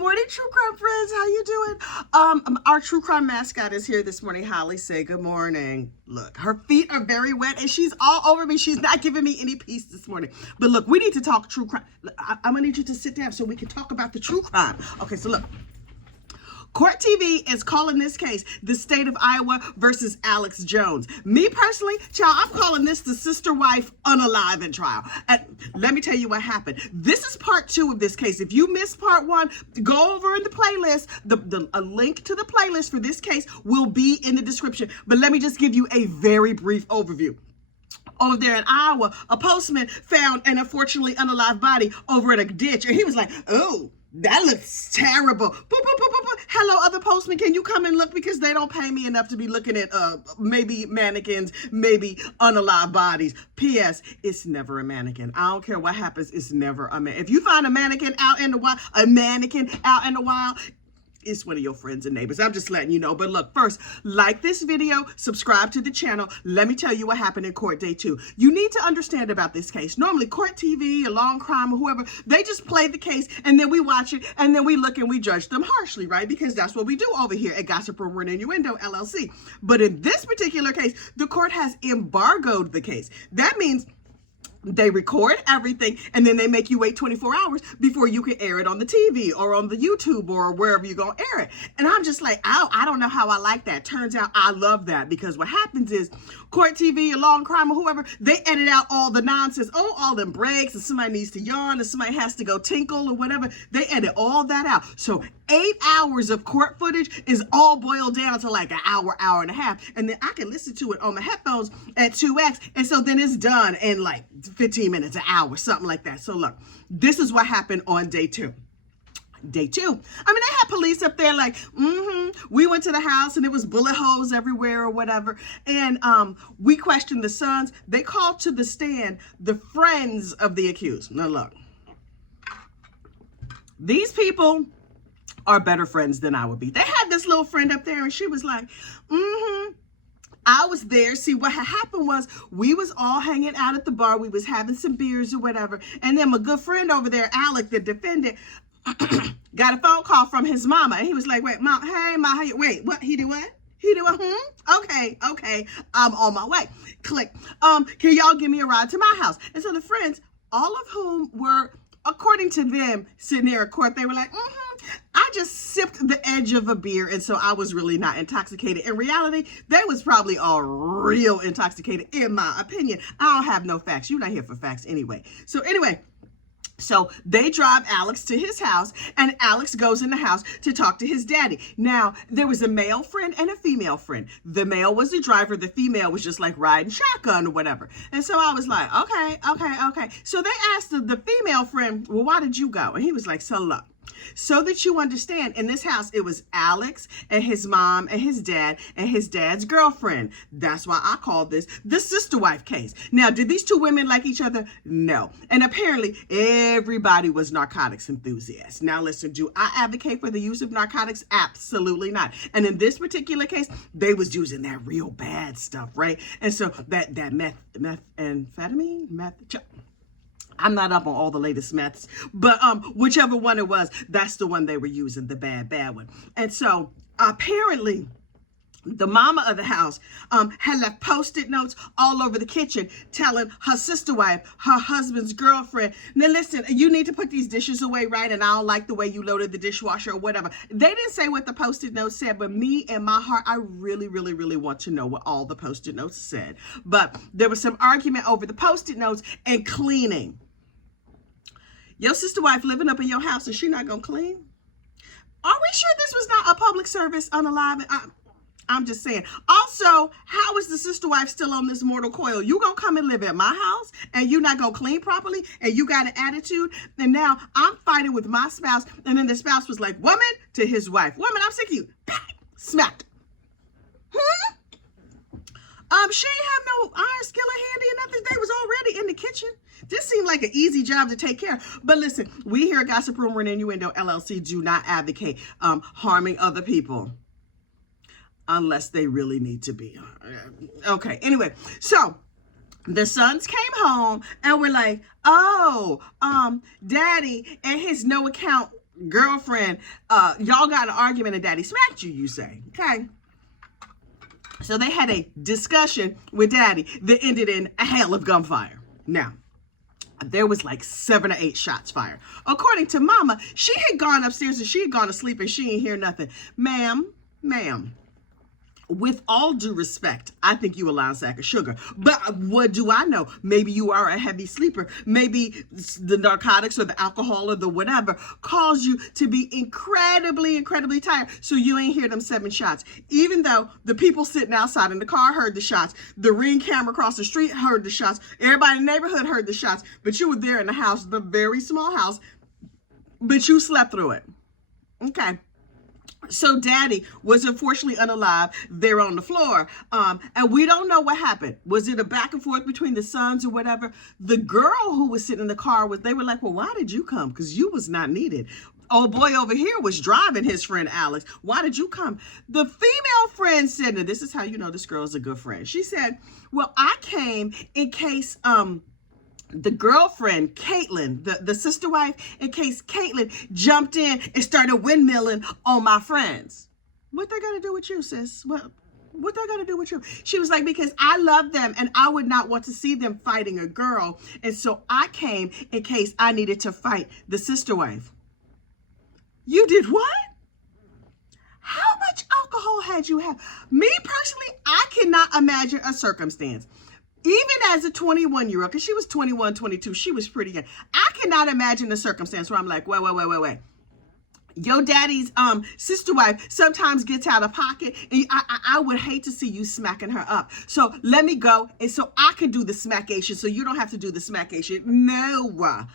morning, true crime friends. How you doing? Our true crime mascot is here this morning. Holly, say good morning. Look, her feet are very wet and she's all over me. She's not giving me any peace this morning. But look, we need to talk true crime. I'm gonna need you to sit down so we can talk about the true crime. Okay, so look. Court TV is calling this case the state of Iowa versus Alex Jones. Me personally, child, I'm calling this the sister wife unalive trial. And let me tell you what happened. This is part 2 of this case. If you missed part 1, go over in the playlist. A link to the playlist for this case will be in the description. But let me just give you a very brief overview. Over there in Iowa, a postman found an unfortunately unalive body over in a ditch. And he was like, oh, that looks terrible. Boop, boop, boop, boop, boop. Hello, other postmen, can you come and look? Because they don't pay me enough to be looking at maybe mannequins, maybe unalive bodies. P.S. It's never a mannequin. I don't care what happens. It's never a man. If you find a mannequin out in the wild, it's one of your friends and neighbors. I'm just letting you know. But look, first, like this video, subscribe to the channel. Let me tell you what happened in court day 2. You need to understand about this case. Normally, court TV, or law&crime, or whoever, they just play the case, and then we watch it, and then we look and we judge them harshly, right? Because that's what we do over here at Gossip Rumor and Innuendo LLC. But in this particular case, the court has embargoed the case. That means they record everything and then they make you wait 24 hours before you can air it on the TV or on the YouTube or wherever you're going to air it. And I'm just like, I don't know how I like that. Turns out I love that, because what happens is court TV or law&crime or whoever, they edit out all the nonsense. Oh, all them breaks, and somebody needs to yawn, and somebody has to go tinkle or whatever. They edit all that out. So 8 hours of court footage is all boiled down to like an hour, hour and a half. And then I can listen to it on my headphones at 2x. And so then it's done in like 15 minutes, an hour, something like that. So look, this is what happened on day 2. Day 2. I mean, they had police up there like, we went to the house and it was bullet holes everywhere or whatever. And we questioned the sons. They called to the stand the friends of the accused. Now look, these people are better friends than I would be. They had this little friend up there and she was like, I was there. See, what had happened was we was all hanging out at the bar. We was having some beers or whatever. And then my good friend over there, Alec, the defendant, got a phone call from his mama. And he was like, wait, mom, hey, ma, how you, wait, what? He did what? He did what? Okay, I'm on my way. Click. Can y'all give me a ride to my house? And so the friends, all of whom were, according to them, sitting there in court, they were like, I just sipped the edge of a beer, and so I was really not intoxicated. In reality, they was probably all real intoxicated, in my opinion. I don't have no facts. You're not here for facts anyway. So they drive Alex to his house, and Alex goes in the house to talk to his daddy. Now, there was a male friend and a female friend. The male was the driver. The female was just like riding shotgun or whatever. And so I was like, okay. So they asked the female friend, well, why did you go? And he was like, so look, so that you understand, in this house, it was Alex and his mom and his dad and his dad's girlfriend. That's why I call this the sister wife case. Now, did these two women like each other? No. And apparently, everybody was narcotics enthusiasts. Now, listen, do I advocate for the use of narcotics? Absolutely not. And in this particular case, they was using that real bad stuff, right? And so that methamphetamine, I'm not up on all the latest meths, but whichever one it was, that's the one they were using, the bad one. And so apparently the mama of the house had left Post-it notes all over the kitchen telling her sister wife, her husband's girlfriend, now listen, you need to put these dishes away, right? And I don't like the way you loaded the dishwasher or whatever. They didn't say what the Post-it notes said, but me in my heart, I really, really, really want to know what all the Post-it notes said. But there was some argument over the Post-it notes and cleaning. Your sister wife living up in your house and she not gonna clean? Are we sure this was not a public service unalive? I'm just saying. Also, how is the sister wife still on this mortal coil? You gonna come and live at my house and you not gonna clean properly and you got an attitude? And now I'm fighting with my spouse, and then the spouse was like, woman, to his wife, woman, I'm sick of you. Smacked. She ain't have no iron skillet handy or nothing. They was already in the kitchen. This seemed like an easy job to take care of. But listen, we here at Gossip Rumor and Innuendo LLC do not advocate harming other people unless they really need to be. Okay, anyway, so the sons came home and were like, oh, daddy and his no account girlfriend, y'all got an argument and daddy smacked you, you say. Okay. So they had a discussion with daddy that ended in a hail of gunfire. Now, there was like 7 or 8 shots fired. According to mama, she had gone upstairs and she had gone to sleep and she didn't hear nothing. Ma'am, with all due respect, I think you a lying sack of sugar. But what do I know? Maybe you are a heavy sleeper. Maybe the narcotics or the alcohol or the whatever caused you to be incredibly tired. So you ain't hear them 7 shots. Even though the people sitting outside in the car heard the shots. The Ring camera across the street heard the shots. Everybody in the neighborhood heard the shots. But you were there in the house, the very small house. But you slept through it. Okay. So daddy was unfortunately unalive there on the floor. And we don't know what happened. Was it a back and forth between the sons or whatever? The girl who was sitting in the car they were like, well, why did you come? Because you was not needed. Old boy over here was driving his friend Alex. Why did you come? The female friend said, now this is how you know this girl is a good friend. She said, well, I came in case, the girlfriend, Caitlin, the sister wife, in case Caitlin jumped in and started windmilling on my friends. What they got to do with you, sis? What they got to do with you? She was like, because I love them and I would not want to see them fighting a girl. And so I came in case I needed to fight the sister wife. You did what? How much alcohol had you had? Me personally, I cannot imagine a circumstance. Even as a 21-year-old, because she was 21, 22, she was pretty young. I cannot imagine a circumstance where I'm like, wait. Your daddy's sister wife sometimes gets out of pocket, and I would hate to see you smacking her up. So let me go, and so I can do the smackation, so you don't have to do the smackation. No.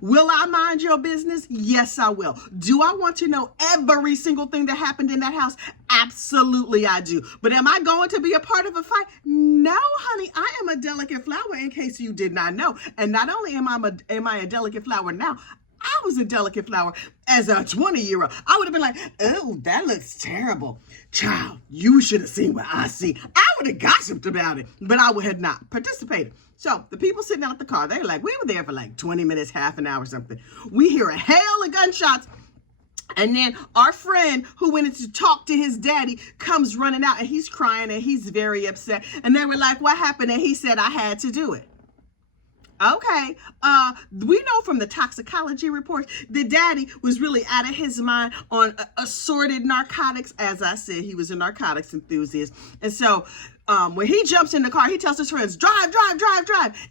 Will I mind your business? Yes, I will. Do I want to know every single thing that happened in that house? Absolutely, I do. But am I going to be a part of a fight? No, honey. I am a delicate flower, in case you did not know. And not only am I a delicate flower now, I was a delicate flower as a 20-year-old. I would have been like, oh, that looks terrible. Child, you should have seen what I see. I would have gossiped about it, but I would have not participated. So the people sitting out the car, they're like, we were there for like 20 minutes, half an hour, something. We hear a hail of gunshots. And then our friend who went in to talk to his daddy comes running out and he's crying and he's very upset. And they were like, what happened? And he said, I had to do it. Okay, we know from the toxicology reports that daddy was really out of his mind on assorted narcotics. As I said, he was a narcotics enthusiast. And so when he jumps in the car, he tells his friends, drive.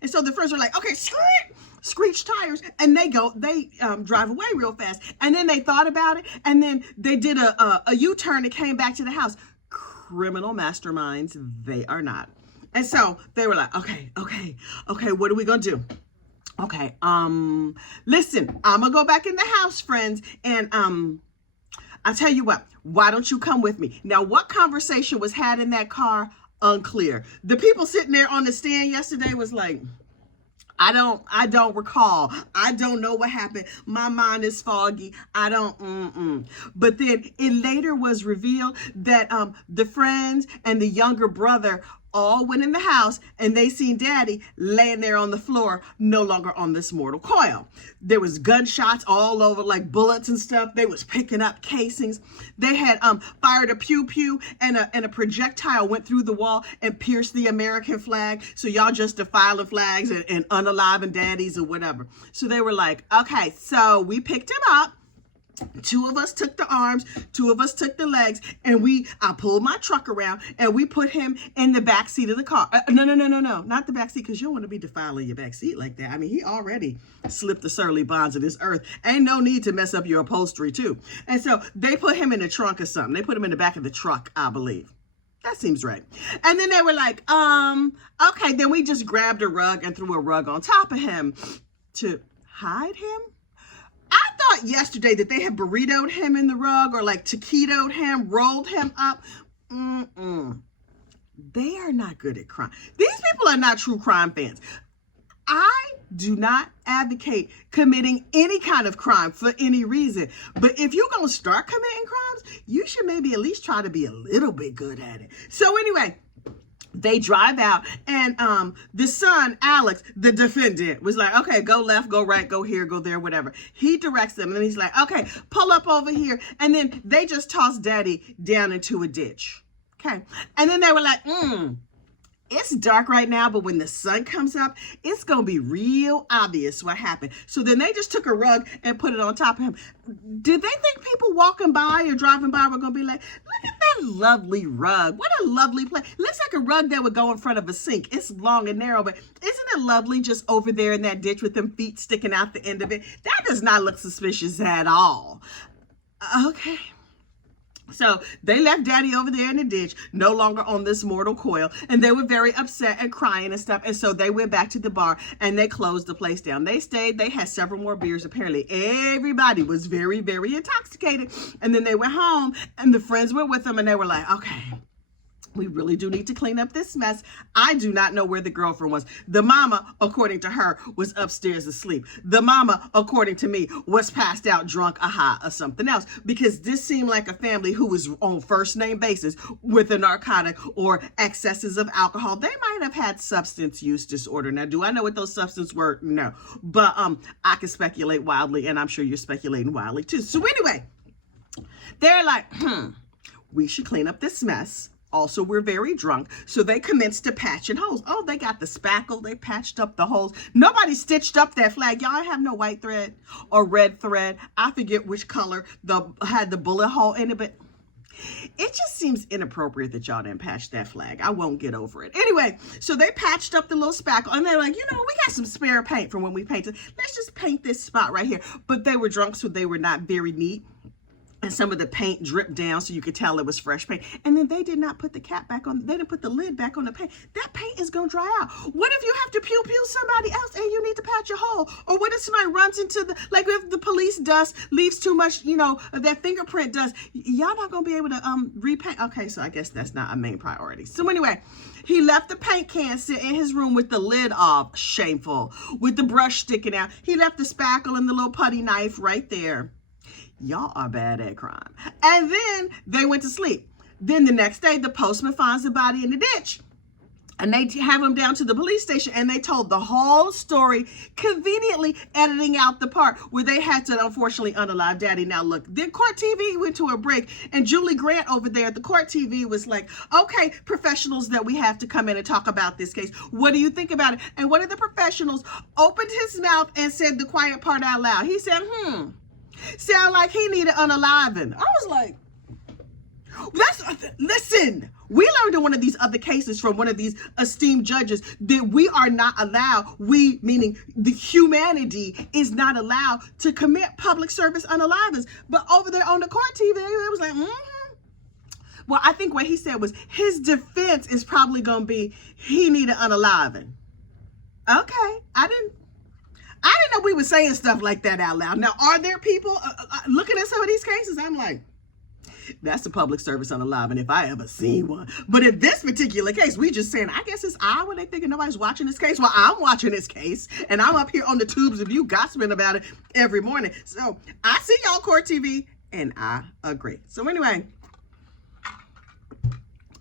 And so the friends are like, okay, screech tires, and they drive away real fast. And then they thought about it, and then they did a U-turn and came back to the house. Criminal masterminds, they are not. And so they were like, okay, what are we gonna do? Okay, listen, I'm gonna go back in the house, friends, and I'll tell you what, why don't you come with me? Now, what conversation was had in that car? Unclear. The people sitting there on the stand yesterday was like, I don't recall. I don't know what happened. My mind is foggy. I don't, But then it later was revealed that the friends and the younger brother all went in the house and they seen daddy laying there on the floor, no longer on this mortal coil. There was gunshots all over, like bullets and stuff. They was picking up casings. They had fired a pew and a projectile went through the wall and pierced the American flag. So y'all just defiling flags and unaliving daddies or whatever. So they were like, okay, so we picked him up. 2 of us took the arms, 2 of us took the legs, and I pulled my truck around and we put him in the back seat of the car. No, not the back seat, because you don't want to be defiling your back seat like that. I mean, he already slipped the surly bonds of this earth. Ain't no need to mess up your upholstery too. And so they put him in the trunk or something. They put him in the back of the truck, I believe. That seems right. And then they were like, okay, then we just grabbed a rug and threw a rug on top of him to hide him. I thought yesterday that they had burritoed him in the rug or like taquitoed him, rolled him up. They are not good at crime. These people are not true crime fans. I do not advocate committing any kind of crime for any reason. But if you're going to start committing crimes, you should maybe at least try to be a little bit good at it. So anyway, They drive out, and the son, Alex, the defendant, was like, okay, go left, go right, go here, go there, whatever. He directs them, and then he's like, okay, pull up over here. And then they just toss daddy down into a ditch. Okay. And then they were like, it's dark right now, but when the sun comes up, it's going to be real obvious what happened. So then they just took a rug and put it on top of him. Did they think people walking by or driving by were going to be like, look at that lovely rug. What a lovely place. Looks like a rug that would go in front of a sink. It's long and narrow, but isn't it lovely just over there in that ditch with them feet sticking out the end of it? That does not look suspicious at all. Okay. So they left daddy over there in the ditch, no longer on this mortal coil, and they were very upset and crying and stuff. And so they went back to the bar and they closed the place down. They stayed, they had several more beers. Apparently everybody was very, very intoxicated. And then they went home and the friends were with them and they were like, okay, we really do need to clean up this mess. I do not know where the girlfriend was. The mama, according to her, was upstairs asleep. The mama, according to me, was passed out drunk, or something else. Because this seemed like a family who was on first name basis with a narcotic or excesses of alcohol. They might have had substance use disorder. Now, do I know what those substances were? No. But I can speculate wildly, and I'm sure you're speculating wildly too. So anyway, they're like, we should clean up this mess. Also, we're very drunk, so they commenced to patching holes. Oh, they got the spackle. They patched up the holes. Nobody stitched up that flag. Y'all have no white thread or red thread. I forget which color had the bullet hole in it, but it just seems inappropriate that y'all didn't patch that flag. I won't get over it. Anyway, so they patched up the little spackle, and they're like, you know, we got some spare paint from when we painted. Let's just paint this spot right here. But they were drunk, so they were not very neat. And some of the paint dripped down so you could tell it was fresh paint. And then they did not put the cap back on. They didn't put the lid back on the paint. That paint is going to dry out. What if you have to pew somebody else and you need to patch a hole? Or what if somebody runs into the, like if the police dust leaves too much, you know, that fingerprint dust, y'all not going to be able to repaint. Okay, so I guess that's not a main priority. So anyway, he left the paint can sit in his room with the lid off. Shameful. With the brush sticking out. He left the spackle and the little putty knife right there. Y'all are bad at crime. And then they went to sleep. Then the next day, the postman finds the body in the ditch. And they have him down to the police station, and they told the whole story, conveniently editing out the part where they had to, unfortunately, unalive daddy. Now, look, then court TV went to a break, and Julie Grant over there at the court TV was like, okay, professionals that we have to come in and talk about this case. What do you think about it? And one of the professionals opened his mouth and said the quiet part out loud. He said, sound like he needed unaliving. I was like, listen, we learned in one of these other cases from one of these esteemed judges that we are not allowed, we meaning the humanity is not allowed to commit public service unalivings. But over there on the court TV, it was like, Well, I think what he said was his defense is probably going to be he needed unaliving. Okay, I didn't know we were saying stuff like that out loud. Now, are there people looking at some of these cases? I'm like, that's a public service unaliving if I ever seen one. But in this particular case, we just saying, I guess it's when they thinking nobody's watching this case. Well, I'm watching this case, and I'm up here on the tubes of you gossiping about it every morning. So I see y'all court TV, and I agree. So anyway,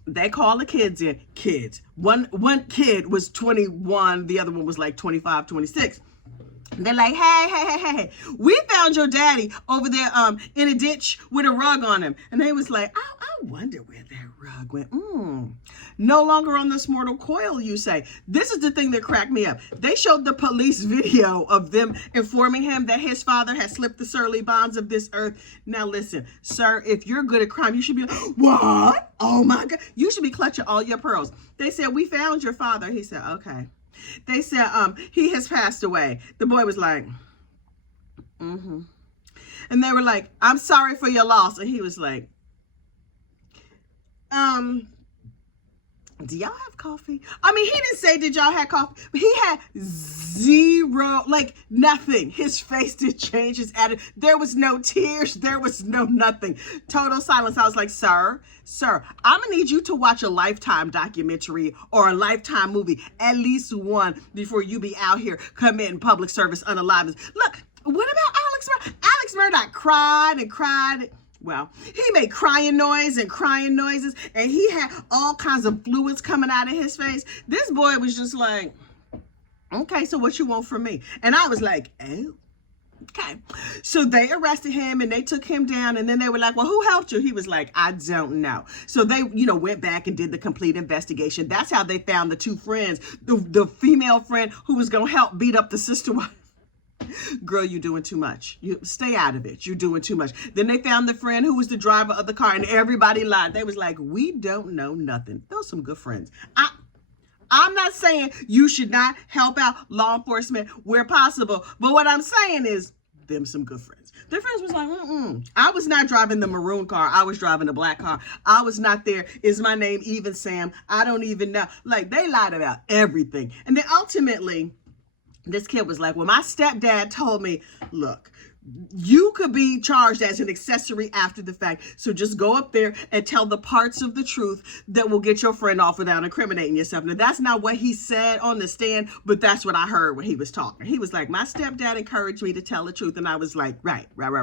they call the kids in. Kids. One kid was 21. The other one was like 25, 26. They're like, hey, we found your daddy over there in a ditch with a rug on him. And they was like, I wonder where that rug went. No longer on this mortal coil, you say. This is the thing that cracked me up. They showed the police video of them informing him that his father had slipped the surly bonds of this earth. Now listen, sir, if you're good at crime, you should be like, what? Oh my God. You should be clutching all your pearls. They said, we found your father. He said, okay. They said, he has passed away. The boy was like, And they were like, I'm sorry for your loss. And he was like, do y'all have coffee? I mean, he didn't say, did y'all have coffee? But he had zero, like nothing. His face did change, his attitude. There was no tears. There was no nothing. Total silence. I was like, sir, I'm going to need you to watch a Lifetime documentary or a Lifetime movie, at least one, before you be out here committing public service unalivings. Look, what about Alex Murdaugh? Alex Murdaugh cried and cried. Well, he made crying noises, and he had all kinds of fluids coming out of his face. This boy was just like, okay, so what you want from me? And I was like, oh, okay. So they arrested him and they took him down, and then they were like, well, who helped you? He was like, I don't know. So they, went back and did the complete investigation. That's how they found the two friends, the female friend who was going to help beat up the sister wife. Girl, you're doing too much. You stay out of it. You're doing too much. Then they found the friend who was the driver of the car, and everybody lied. They was like, we don't know nothing. Those some good friends. I'm not saying you should not help out law enforcement where possible, but what I'm saying is them some good friends. Their friends was like, I was not driving the maroon car. I was driving the black car. I was not there. Is my name even Sam? I don't even know. Like, they lied about everything. And then ultimately, this kid was like, well, my stepdad told me, look, you could be charged as an accessory after the fact. So just go up there and tell the parts of the truth that will get your friend off without incriminating yourself. Now, that's not what he said on the stand, but that's what I heard when he was talking. He was like, my stepdad encouraged me to tell the truth. And I was like, right. Tell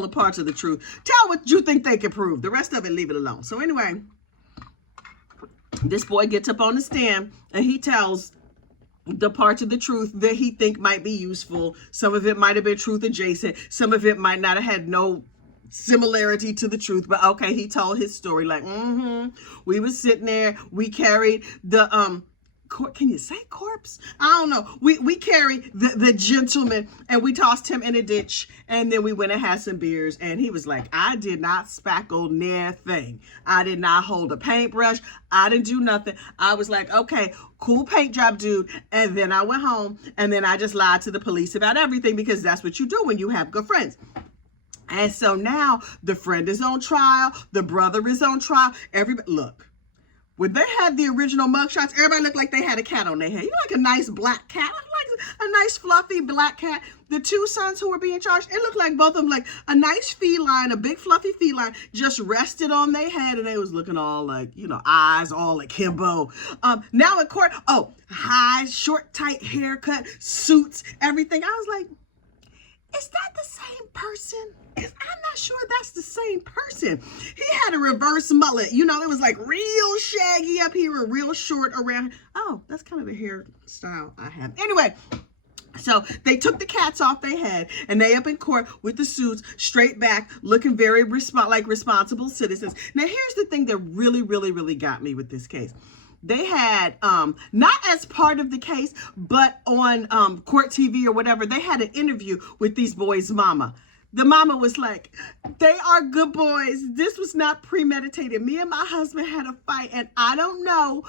the parts of the truth. Tell what you think they can prove. The rest of it, leave it alone. So anyway, this boy gets up on the stand and he tells the parts of the truth that he think might be useful. Some of it might have been truth adjacent. Some of it might not have had no similarity to the truth, but okay, he told his story like, we was sitting there, we carried the, can you say corpse? I don't know. We carried the gentleman and we tossed him in a ditch, and then we went and had some beers, and he was like, I did not spackle nothing. I did not hold a paintbrush. I didn't do nothing. I was like, okay, cool paint job, dude. And then I went home, and then I just lied to the police about everything, because that's what you do when you have good friends. And so now the friend is on trial. The brother is on trial. Everybody, look. When they had the original mugshots, everybody looked like they had a cat on their head. You like a nice black cat, like a nice fluffy black cat. The two sons who were being charged, it looked like both of them, like a nice feline, a big fluffy feline, just rested on their head, and they was looking all like, eyes all like himbo. Now in court, high, short, tight haircut, suits, everything. I was like, is that the same person? Because I'm not sure that's the same person. He had a reverse mullet. It was like real shaggy up here and real short around. Oh, that's kind of a hairstyle I have. Anyway, so they took the cats off their head, and they up in court with the suits straight back, looking very like responsible citizens. Now, here's the thing that really, really, really got me with this case. They had, not as part of the case, but on court TV or whatever, they had an interview with these boys' mama. The mama was like, they are good boys. This was not premeditated. Me and my husband had a fight, and I don't know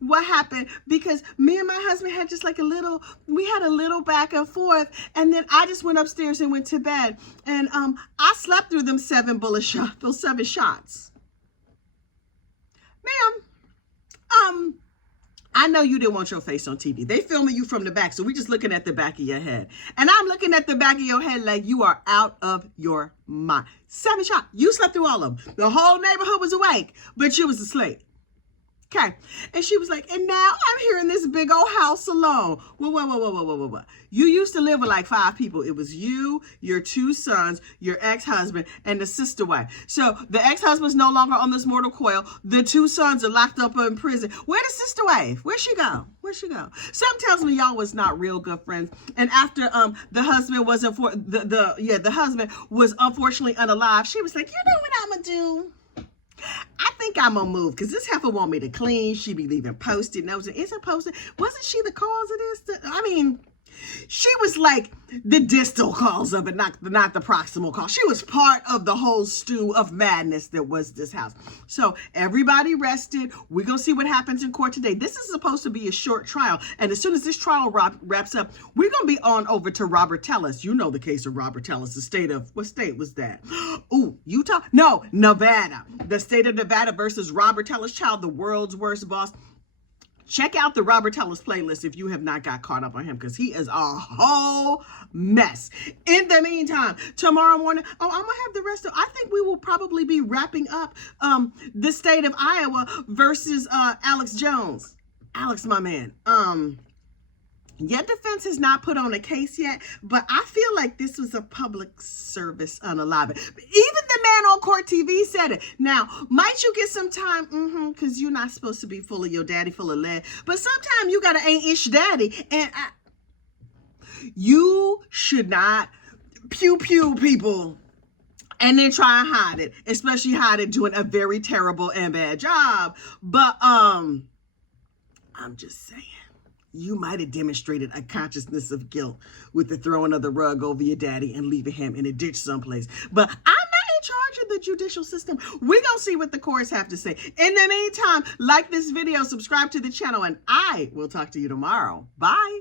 what happened, because me and my husband had just like we had a little back and forth, and then I just went upstairs and went to bed, and I slept through them 7 shots. Ma'am, I know you didn't want your face on TV. They filming you from the back, so we're just looking at the back of your head. And I'm looking at the back of your head like you are out of your mind. 7 shots. You slept through all of them. The whole neighborhood was awake, but you was asleep. Okay. And she was like, and now I'm here in this big old house alone. Whoa. You used to live with like 5 people. It was you, your 2 sons, your ex-husband, and the sister wife. So the ex-husband's no longer on this mortal coil. The 2 sons are locked up in prison. Where the sister wife? Where'd she go? Something tells me y'all was not real good friends. And after the husband wasn't for the husband was unfortunately unalive, she was like, you know what I'm gonna do? I think I'm gonna move, because this heifer want me to clean. She be leaving Post-it notes. Isn't Post-it? Wasn't she the cause of this? She was like the distal cause of it, not the proximal cause. She was part of the whole stew of madness that was this house. So everybody rested. We're going to see what happens in court today. This is supposed to be a short trial. And as soon as this trial wraps up, we're going to be on over to Robert Tellis. You know the case of Robert Tellis, what state was that? Ooh, Utah? No, Nevada. The state of Nevada versus Robert Tellis, child, the world's worst boss. Check out the Robert Tellis playlist if you have not got caught up on him, because he is a whole mess. In the meantime, tomorrow morning, I'm going to have the rest of, I think we will probably be wrapping up the state of Iowa versus Alex Jones. Alex, my man. Your defense has not put on a case yet, but I feel like this was a public service unalive. Even the man on court TV said it. Now, might you get some time? Because you're not supposed to be full of your daddy, full of lead. But sometimes you got an ain't-ish daddy. And you should not pew-pew people and then try and hide it. Especially hide it doing a very terrible and bad job. But, I'm just saying. You might have demonstrated a consciousness of guilt with the throwing of the rug over your daddy and leaving him in a ditch someplace. But I'm not in charge of the judicial system. We're going to see what the courts have to say. In the meantime, like this video, subscribe to the channel, and I will talk to you tomorrow. Bye.